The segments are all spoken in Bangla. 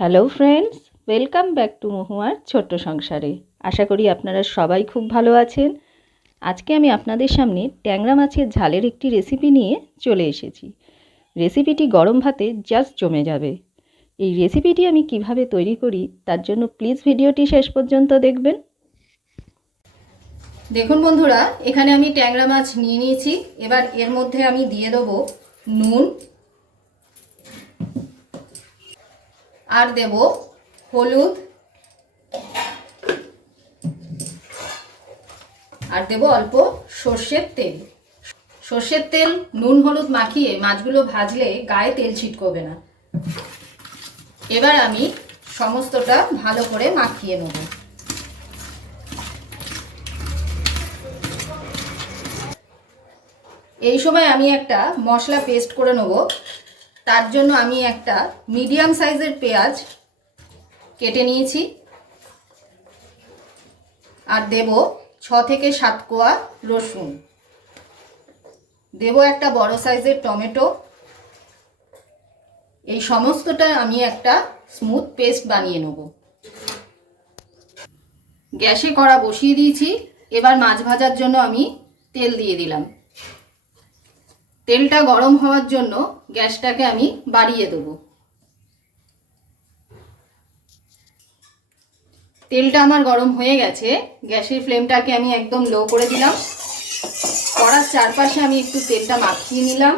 Hello friends, welcome back to মহুয়ার ছোট্ট সংসারে। আশা করি আপনারা সবাই খুব ভালো আছেন। আজকে আমি আপনাদের সামনে ট্যাংরা মাছের ঝালের একটি রেসিপি নিয়ে চলে এসেছি। রেসিপিটি গরম ভাতে জাস্ট জমে যাবে। এই রেসিপিটি আমি কিভাবে তৈরি করি তার জন্য প্লিজ ভিডিওটি শেষ পর্যন্ত দেখবেন। দেখুন বন্ধুরা, এখানে আমি ট্যাংরা মাছ নিয়ে নিয়েছি। এবার এর মধ্যে আমি দিয়ে দেবো নুন, আর দেব হলুদ, আর দেব অল্প সর্ষের তেল। সর্ষের তেল নুন হলুদ মাখিয়ে মাছগুলো ভাজলে গায়ে তেল ছিটকবে না। এবার আমি সমস্তটা ভালো করে মাখিয়ে নেব। এই সময় আমি একটা মশলা পেস্ট করে নেব। তার জন্য আমি একটা মিডিয়াম সাইজের পেঁয়াজ কেটে নিয়েছি, আর দেব 6 থেকে 7 কোয়া রসুন, দেব একটা বড় সাইজের টমেটো। এই সমস্তটা আমি একটা স্মুথ পেস্ট বানিয়ে নেব। গ্যাসে কড়া বসিয়ে দিয়েছি। এবার মাছ ভাজার জন্য আমি তেল দিয়ে দিলাম। তেলটা গরম হওয়ার জন্য গ্যাসটাকে আমি বাড়িয়ে দেব। তেলটা আমার গরম হয়ে গেছে। গ্যাসের ফ্লেমটাকে আমি একদম লো করে দিলাম। কড়ার চারপাশে আমি একটু তেলটা মাখিয়ে নিলাম।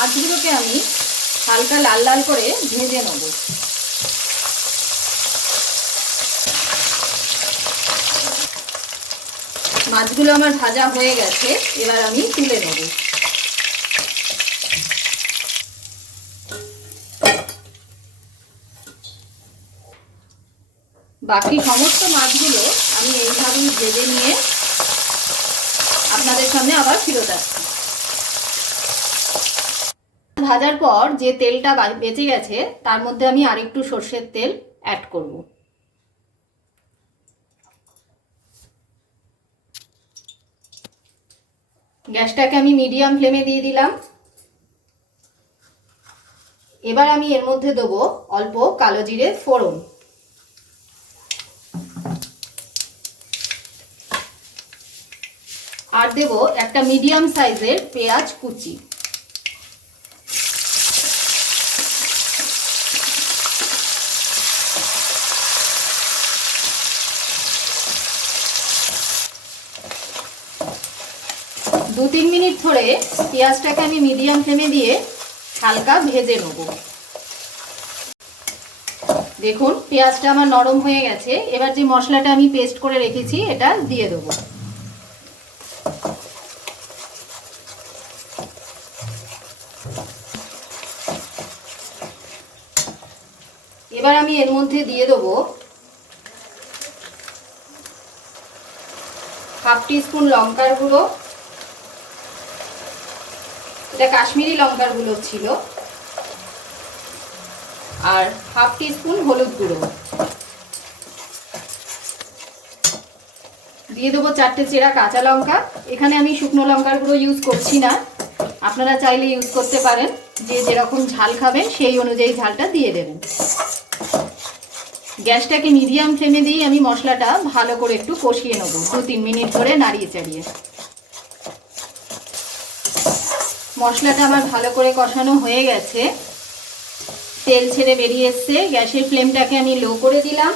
মাছগুলোকে আমি হালকা লাল লাল করে ভেজে নেব। মাছগুলো আমার ভাজা হয়ে গেছে। এবার আমি তুলে নেব। বাকি সমস্ত মাছগুলো আমি এইভাবেই ভেজে নিয়ে আপনাদের সামনে আবার ফিরত আসছি। ভাজার পর যে তেলটা বেঁচে গেছে তার মধ্যে আমি আরেকটু সর্ষের তেল অ্যাড করব। গ্যাসটাকে আমি মিডিয়াম ফ্লেমে দিয়ে দিলাম। এবার আমি এর মধ্যে দেবো অল্প কালো জিরে ফোড়ন, আর দেব একটা মিডিয়াম সাইজের পেঁয়াজ কুচি। দু তিন মিনিট ধরে পেঁয়াজটাকে আমি মিডিয়াম ফ্লেমে দিয়ে হালকা ভেজে নেব। দেখুন পেঁয়াজটা আমার নরম হয়ে গেছে। এবার যে মশলাটা আমি পেস্ট করে রেখেছি এটা দিয়ে দেবো। এবার আমি এর মধ্যে দিয়ে দেবো হাফ টিস্পুন লঙ্কার গুঁড়ো, এটা কাশ্মীরি লঙ্কার গুঁড়ো ছিল, আর হাফ টিস্পুন হলুদ গুঁড়ো। দিয়ে দেবো 4টে চেরা কাঁচা লঙ্কা। এখানে আমি শুকনো লঙ্কার গুঁড়ো ইউজ করছি না, আপনারা চাইলে ইউজ করতে পারেন। যে যেরকম ঝাল খাবেন সেই অনুযায়ী ঝালটা দিয়ে দেবেন। গ্যাসটাকে মিডিয়াম ফ্লেমে দিয়ে আমি মশলাটা ভালো করে একটু কষিয়ে নেব, 2-3 মিনিট ধরে নাড়িয়ে চাড়িয়ে। মশলাটা আমার ভালো করে কষানো হয়ে গেছে, তেল ছেড়ে বেরিয়ে এসছে। গ্যাসের ফ্লেমটাকে আমি লো করে দিলাম।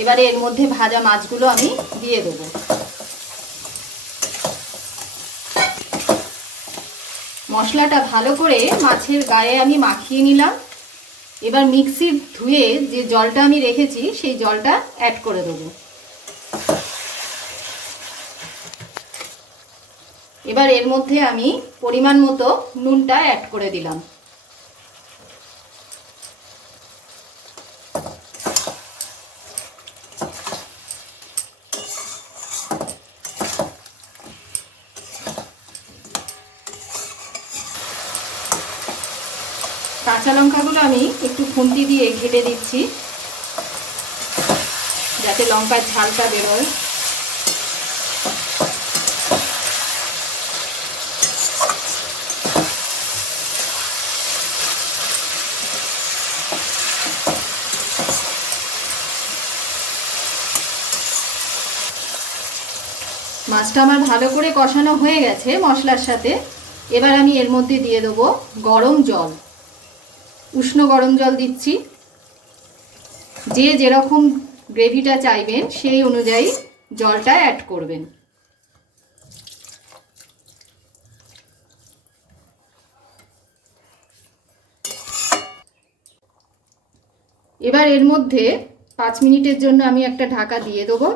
এবারে এর মধ্যে ভাজা মাছগুলো আমি দিয়ে দেবো। মশলাটা ভালো করে মাছের গায়ে আমি মাখিয়ে নিলাম। এবার মিক্সি ধুয়ে যে জলটা আমি রেখেছি সেই জলটা অ্যাড করে দেবো। এবার এর মধ্যে আমি পরিমাণ মতো নুনটা অ্যাড করে দিলাম। কাঁচা লঙ্কাগুলো আমি একটু খুন্তি দিয়ে ঘেটে দিচ্ছি যাতে লঙ্কার ঝালটা বেরোয়। মাছটা আমার ভালো করে কষানো হয়ে গেছে মশলার সাথে। এবার আমি এর মধ্যে দিয়ে দেবো গরম জল, উষ্ণ গরম জল দিচ্ছি। যে যেরকম গ্রেভিটা চাইবেন সেই অনুযায়ী জলটা অ্যাড করবেন। এবার এর মধ্যে 5 মিনিটের জন্য আমি একটা ঢাকা দিয়ে দেবো।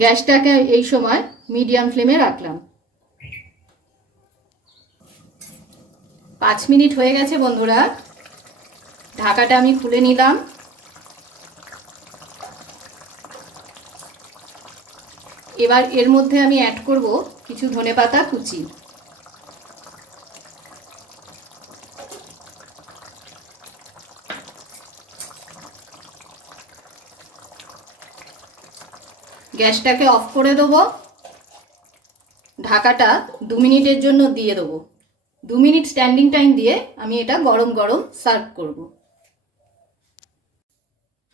গ্যাসটাকে এই সময় মিডিয়াম ফ্লেমে রাখলাম। 5 মিনিট হয়ে গেছে বন্ধুরা, ঢাকাটা আমি খুলে নিলাম। এবার এর মধ্যে আমি অ্যাড করব কিছু ধনেপাতা কুচি। গ্যাসটাকে অফ করে দেবো। ঢাকাটা 2 মিনিটের জন্য দিয়ে দেবো। 2 মিনিট স্ট্যান্ডিং টাইম দিয়ে আমি এটা গরম গরম সার্ভ করব।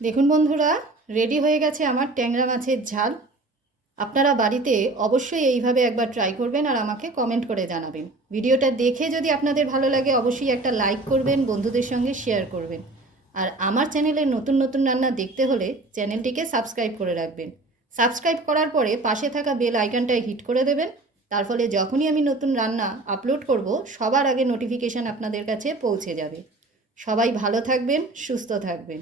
দেখুন বন্ধুরা, রেডি হয়ে গেছে আমার ট্যাংরা মাছের ঝাল। আপনারা বাড়িতে অবশ্যই এইভাবে একবার ট্রাই করবেন আর আমাকে কমেন্ট করে জানাবেন। ভিডিওটা দেখে যদি আপনাদের ভালো লাগে অবশ্যই একটা লাইক করবেন, বন্ধুদের সঙ্গে শেয়ার করবেন। আর আমার চ্যানেলের নতুন নতুন রান্না দেখতে হলে চ্যানেলটিকে সাবস্ক্রাইব করে রাখবেন। সাবস্ক্রাইব করার পরে পাশে থাকা বেল আইকনটায় হিট করে দেবেন। তার ফলে যখনই আমি নতুন রান্না আপলোড করব সবার আগে নোটিফিকেশান আপনাদের কাছে পৌঁছে যাবে। সবাই ভালো থাকবেন, সুস্থ থাকবেন।